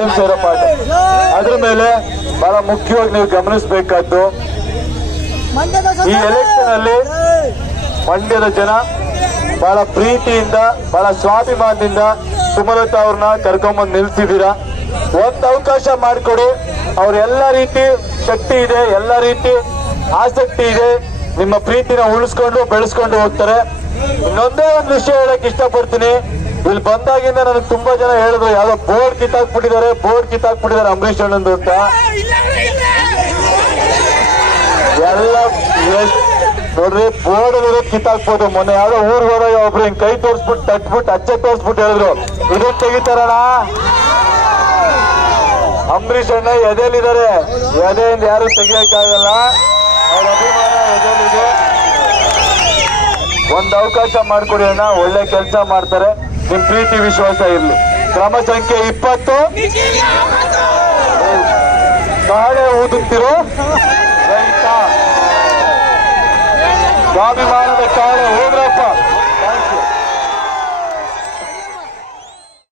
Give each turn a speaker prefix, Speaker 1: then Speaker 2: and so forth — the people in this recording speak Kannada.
Speaker 1: ಒಂದ್ ಸಾವಿರ ಪಾಠ ಅದ್ರ ಮೇಲೆ ಬಹಳ ಮುಖ್ಯವಾಗಿ ನೀವು ಗಮನಿಸಬೇಕಾದ್ದು ಈ ಎಲೆಕ್ಷನ್ ಅಲ್ಲಿ ಮಂಡ್ಯದ ಜನ ಬಹಳ ಪ್ರೀತಿಯಿಂದ ಬಹಳ ಸ್ವಾಭಿಮಾನದಿಂದ ಸುಮಲತಾ ಅವ್ರನ್ನ ಕರ್ಕೊಂಬಂದು ನಿಲ್ಸಿದ್ದೀರಾ ಒಂದು ಅವಕಾಶ ಮಾಡಿಕೊಡಿ. ಅವ್ರ ಎಲ್ಲ ರೀತಿ ಶಕ್ತಿ ಇದೆ ಎಲ್ಲ ರೀತಿ ಆಸಕ್ತಿ ಇದೆ. ನಿಮ್ಮ ಪ್ರೀತಿನ ಉಳಿಸ್ಕೊಂಡು ಬೆಳೆಸ್ಕೊಂಡು ಹೋಗ್ತಾರೆ. ಇನ್ನೊಂದೇ ಒಂದು ವಿಷಯ ಹೇಳಕ್ ಇಷ್ಟಪಡ್ತೀನಿ. ಇಲ್ಲಿ ಬಂದಾಗಿಂದ ನನಗೆ ತುಂಬಾ ಜನ ಹೇಳಿದ್ರು, ಯಾವ್ದೋ ಬೋರ್ಡ್ ಕಿತ್ತಾಕ್ಬಿಟ್ಟಿದ್ದಾರೆ ಬೋರ್ಡ್ ಕಿತ್ತಾಕ್ಬಿಟ್ಟಿದ್ದಾರೆ ಅಂಬರೀಶ್ ಅಣ್ಣಂದು ಅಂತ. ಎಲ್ಲ ನೋಡ್ರಿ, ಬೋರ್ಡ್ ಇರೋದು ಕಿತ್ತಾಕ್ಬೋದು. ಮೊನ್ನೆ ಯಾವ್ದೋ ಊರ್ ಹೋದಾಗ ಒಬ್ರು ಹಿಂಗ್ ಕೈ ತೋರಿಸ್ಬಿಟ್ಟು ತಟ್ಬಿಟ್ಟು ಅಚ್ಚೆ ತೋರಿಸ್ಬಿಟ್ಟು ಹೇಳಿದ್ರು. ಇದು ತೆಗಿತಾರಣ ಅಂಬರೀಷ್ ಅಣ್ಣ ಎದೆಲಿದ್ದಾರೆ ಎದೆಯಿಂದ ಯಾರು ತೆಗಿಯಕ್ಕಾಗಲ್ಲ. ಅವ್ರ ಅಭಿಮಾನ ಎದೆಲಿದೆ ಒಂದು ಅವಕಾಶ ಮಾಡ್ಕೊಡಿ ಅಣ್ಣ, ಒಳ್ಳೆ ಕೆಲಸ ಮಾಡ್ತಾರೆ. ನಿಮ್ ಪ್ರೀತಿ ವಿಶ್ವಾಸ ಇರಲಿ. ಕ್ರಮ ಸಂಖ್ಯೆ ಇಪ್ಪತ್ತು. ನಾಳೆ ಊದುತ್ತಿರೋ ರೈತ. ಸ್ವಾಭಿಮಾನದ ಕಾಳೆ